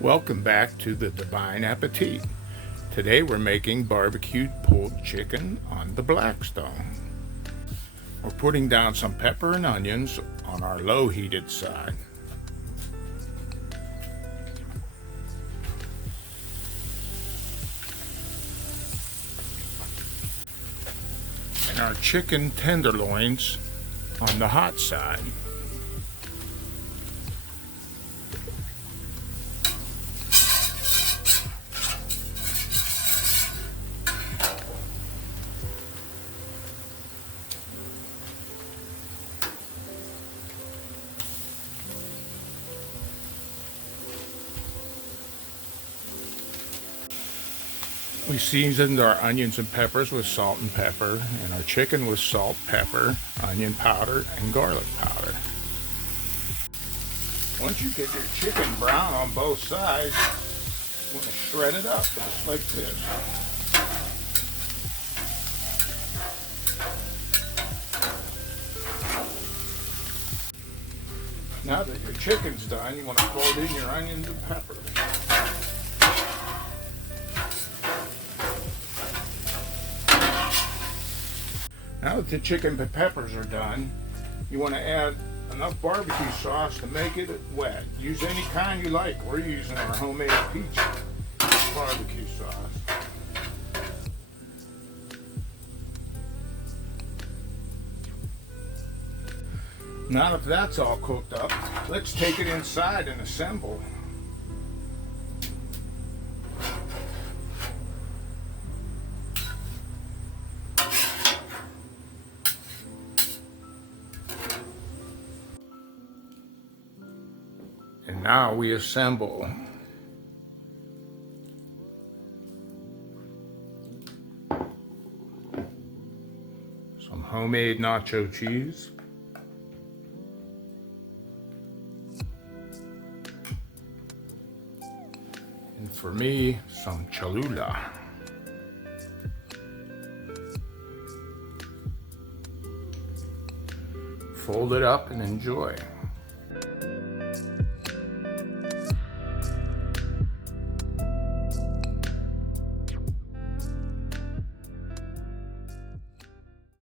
Welcome back to the Divine Appetit. Today we're making barbecued pulled chicken on the Blackstone. We're putting down some pepper and onions on our low heated side. And our chicken tenderloins on the hot side. We seasoned our onions and peppers with salt and pepper, and our chicken with salt, pepper, onion powder, and garlic powder. Once you get your chicken brown on both sides, you want to shred it up just like this. Now that your chicken's done, you want to fold in your onions and peppers. Now that the chicken and peppers are done, you want to add enough barbecue sauce to make it wet. Use any kind you like. We're using our homemade peach barbecue sauce. Now that that's all cooked up, let's take it inside and assemble. And now we assemble. Some homemade nacho cheese. And for me, some Cholula. Fold it up and enjoy.